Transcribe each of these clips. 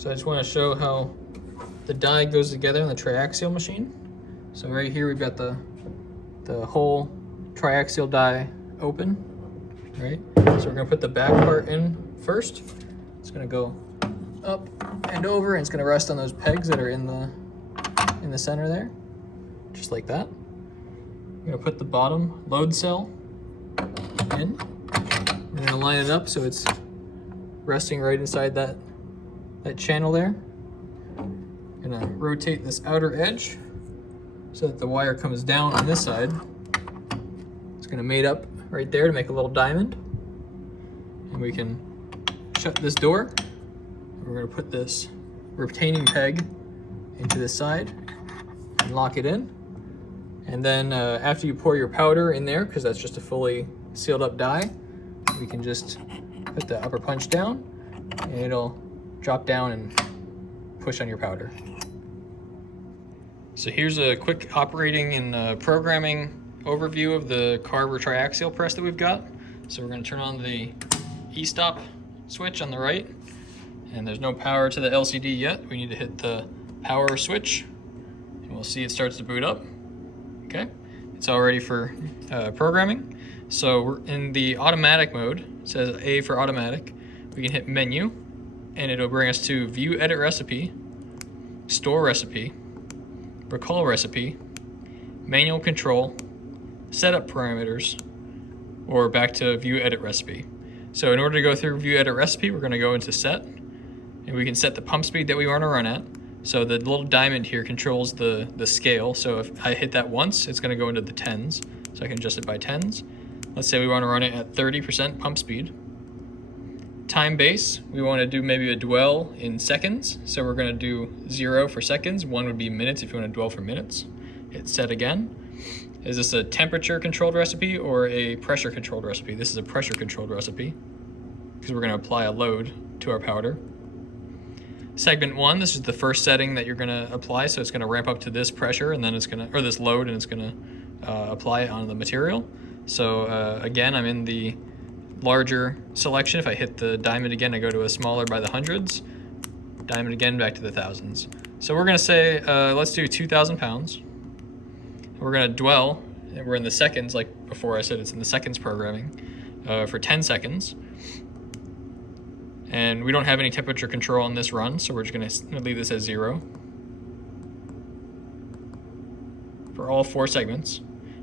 So I just want to show how the die goes together in the triaxial machine. So right here we've got the whole triaxial die open, right? So we're gonna put the back part in first. It's gonna go up and over, and it's gonna rest on those pegs that are in the center there, just like that. I'm gonna put the bottom load cell in. We're gonna line it up so it's resting right inside that channel there. Gonna rotate this outer edge so that the wire comes down on this side. It's gonna mate up right there to make a little diamond. And we can shut this door. We're gonna put this retaining peg into this side and lock it in. And then after you pour your powder in there, because that's just a fully sealed up die, we can just put the upper punch down and it'll drop down and push on your powder. So here's a quick operating and programming overview of the Carver triaxial press that we've got. So we're going to turn on the e-stop switch on the right, and there's no power to the LCD yet. We need to hit the power switch and we'll see it starts to boot up. Okay, it's all ready for programming. So we're in the automatic mode. It says A for automatic. We can hit menu and it'll bring us to view edit recipe, store recipe, recall recipe, manual control, setup parameters, or back to view edit recipe. So in order to go through view edit recipe, we're going to go into set, and we can set the pump speed that we want to run at. So the little diamond here controls the scale. So if I hit that once, it's going to go into the tens. So I can adjust it by tens. Let's say we want to run it at 30% pump speed. Time base, we want to do maybe a dwell in seconds. So we're going to do 0 for seconds. 1 would be minutes if you want to dwell for minutes. Hit set again. Is this a temperature controlled recipe or a pressure controlled recipe? This is a pressure controlled recipe because we're going to apply a load to our powder. Segment 1, this is the first setting that you're going to apply. So it's going to ramp up to this pressure and then it's going to, or this load, and it's going to apply it on the material. So again, I'm in the larger selection. If I hit the diamond again, I go to a smaller by the hundreds. Diamond again, back to the thousands. So we're gonna say, let's do 2,000 pounds. We're gonna dwell, and we're in the seconds, like before I said it's in the seconds programming, for 10 seconds. And we don't have any temperature control on this run, so we're just gonna leave this as 0 for all 4 segments.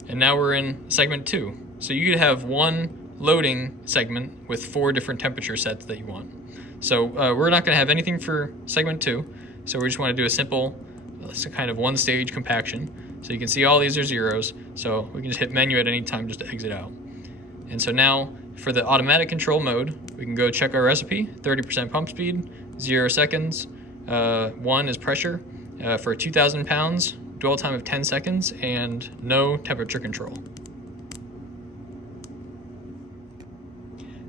And now we're in segment 2. So you could have one loading segment with 4 different temperature sets that you want. So we're not going to have anything for segment 2. So we just want to do a simple kind of one stage compaction. So you can see all these are zeros. So we can just hit menu at any time just to exit out. And so now for the automatic control mode, we can go check our recipe, 30% pump speed, 0 seconds, 1 is pressure, for 2,000 pounds, dwell time of 10 seconds, and no temperature control.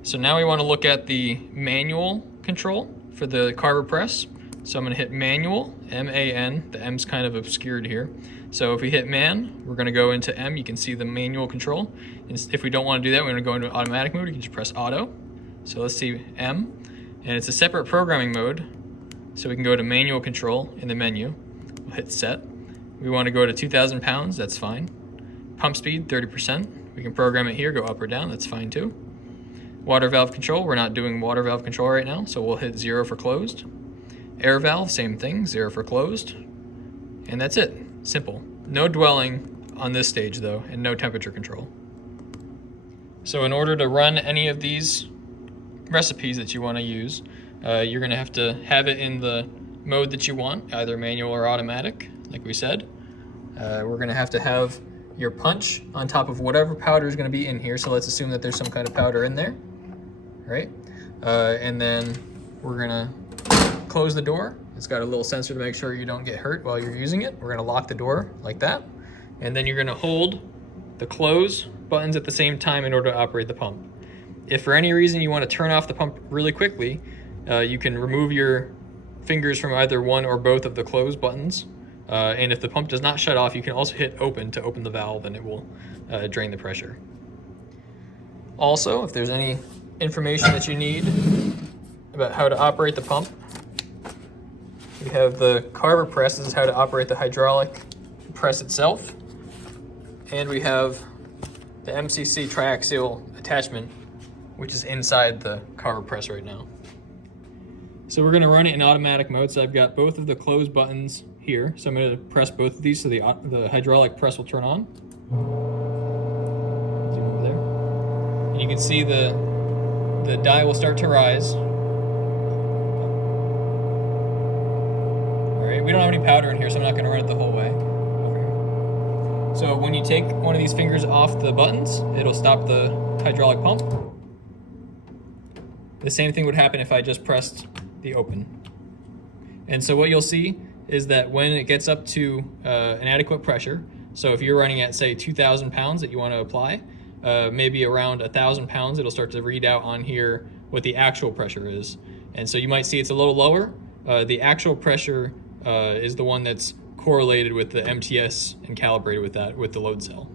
So now we want to look at the manual control for the Carver press. So I'm going to hit manual, M-A-N, the M's kind of obscured here. So if we hit man, we're going to go into M, you can see the manual control. And if we don't want to do that, we're going to go into automatic mode, you can just press auto. So let's see M, and it's a separate programming mode. So we can go to manual control in the menu, we'll hit set. We want to go to 2,000 pounds, that's fine. Pump speed, 30%. We can program it here, go up or down, that's fine too. Water valve control, we're not doing water valve control right now, so we'll hit 0 for closed. Air valve, same thing, 0 for closed. And that's it, simple. No dwelling on this stage though, and no temperature control. So in order to run any of these recipes that you want to use, you're going to have it in the mode that you want, either manual or automatic, like we said. We're going to have your punch on top of whatever powder is going to be in here. So let's assume that there's some kind of powder in there, right? And then we're going to close the door. It's got a little sensor to make sure you don't get hurt while you're using it. We're going to lock the door like that. And then you're going to hold the close buttons at the same time in order to operate the pump. If for any reason you want to turn off the pump really quickly, you can remove your fingers from either one or both of the close buttons. And if the pump does not shut off, you can also hit open to open the valve and it will drain the pressure. Also, if there's any information that you need about how to operate the pump, We have the Carver press. This is how to operate the hydraulic press itself. And we have the MCC Triaxial attachment, which is inside the Carver press right now. So we're gonna run it in automatic mode. So I've got both of the close buttons here. So I'm gonna press both of these so the hydraulic press will turn on. Zoom over there. And you can see the die will start to rise. All right, we don't have any powder in here, so I'm not gonna run it the whole way. So when you take one of these fingers off the buttons, it'll stop the hydraulic pump. The same thing would happen if I just pressed the open. And so what you'll see is that when it gets up to an adequate pressure, so if you're running at say 2,000 pounds that you want to apply, maybe around 1,000 pounds, it'll start to read out on here what the actual pressure is. And so you might see it's a little lower. The actual pressure is the one that's correlated with the MTS and calibrated with that, with the load cell.